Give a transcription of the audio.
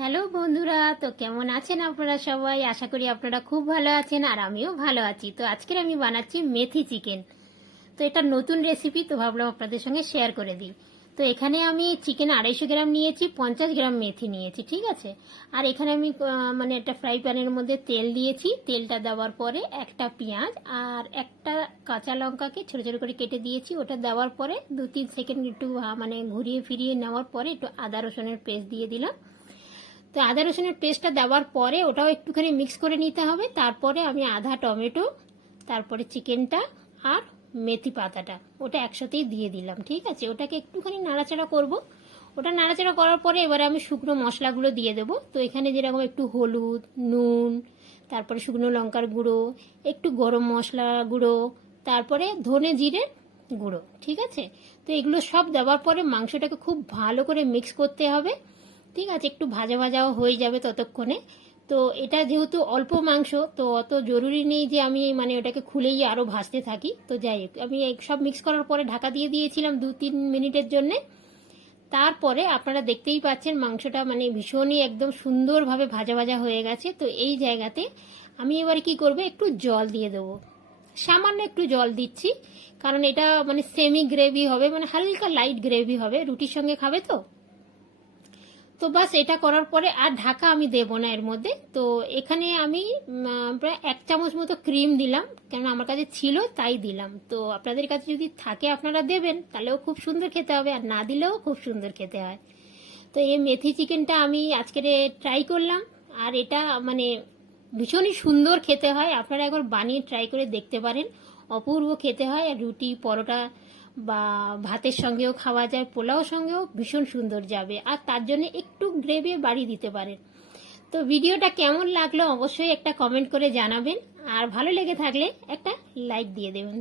Hello বন্ধুরা, তো কেমন আছেন আপনারা সবাই? আশা করি আপনারা খুব ভালো আছেন আর আমিও ভালো আছি। তো আজকের আমি বানাচ্ছি মেথি চিকেন। তো এটা নতুন রেসিপি, তো ভাবলাম আপনাদের সঙ্গে শেয়ার করে দিই। তো এখানে আমি চিকেন 250 গ্রাম নিয়েছি, 50 গ্রাম মেথি নিয়েছি, ঠিক আছে। আর এখানে আমি মানে একটা ফ্রাই প্যানের মধ্যে তেল দিয়েছি। তেলটা দেওয়ার পরে একটা পেঁয়াজ আর একটা কাঁচা লঙ্কাকে ছোটো ছোটো করে কেটে দিয়েছি। ওটা দেওয়ার পরে 2-3 সেকেন্ড একটু মানে ঘুরিয়ে ফিরিয়ে নেওয়ার পরে একটু আদা রসুনের পেস্ট দিয়ে দিলাম। তো আদা রসুনের পেস্টটা দেওয়ার পরে ওটাও একটুখানি মিক্স করে নিতে হবে। তারপরে আমি আধা টমেটো, তারপরে চিকেনটা আর মেথি পাতাটা ওটা একসাথেই দিয়ে দিলাম, ঠিক আছে। ওটাকে একটুখানি নাড়াচাড়া করব। ওটা নাড়াচাড়া করার পরে এবারে আমি শুকনো মশলাগুলো দিয়ে দেবো। তো এখানে যেরকম একটু হলুদ, নুন, তারপরে শুকনো লঙ্কার গুঁড়ো, একটু গরম মশলা গুঁড়ো, তারপরে ধনে জিরে গুঁড়ো, ঠিক আছে। তো এগুলো সব দেওয়ার পরে মাংসটাকে খুব ভালো করে মিক্স করতে হবে, ঠিক আছে। একটু ভাজা ভাজাও হয়ে যাবে ততক্ষণে। তো এটা যেহেতু অল্প মাংস, তো অত জরুরি নেই যে আমি মানে ওটাকে খুলেই আরও ভাজতে থাকি। তো যাই হোক, আমি সব মিক্স করার পরে ঢাকা দিয়ে দিয়েছিলাম 2-3 মিনিটের জন্যে। তারপরে আপনারা দেখতেই পাচ্ছেন মাংসটা মানে ভীষণই একদম সুন্দরভাবে ভাজা ভাজা হয়ে গেছে। তো এই জায়গাতে আমি এবার কি করব, একটু জল দিয়ে দেবো। সামান্য একটু জল দিচ্ছি, কারণ এটা মানে সেমি গ্রেভি হবে, মানে হালকা লাইট গ্রেভি হবে, রুটির সঙ্গে খাবে তো। তো বাস এটা করার পরে আর ঢাকা আমি দেবো না এর মধ্যে। তো এখানে আমি প্রায় 1 চামচ মতো ক্রিম দিলাম, কেন আমার কাছে ছিল তাই দিলাম। তো আপনাদের কাছে যদি থাকে আপনারা দেবেন, তাহলেও খুব সুন্দর খেতে হবে, আর না দিলেও খুব সুন্দর খেতে হয়। তো এই মেথি চিকেনটা আমি আজকে ট্রাই করলাম, আর এটা মানে ভীষণই সুন্দর খেতে হয়। আপনারা একবার বানিয়ে ট্রাই করে দেখতে পারেন, অপূর্ব খেতে হয়। আর রুটি, পরোটা বা ভাতের সঙ্গেও খাওয়া যায়, পোলাও সঙ্গেও ভীষণ সুন্দর যাবে। আর তার জন্য একটু গ্রেভি বাড়িয়ে দিতে পারেন। তো ভিডিওটা কেমন লাগলো অবশ্যই একটা কমেন্ট করে জানাবেন, আর ভালো লেগে থাকলে একটা লাইক দিয়ে দেবেন।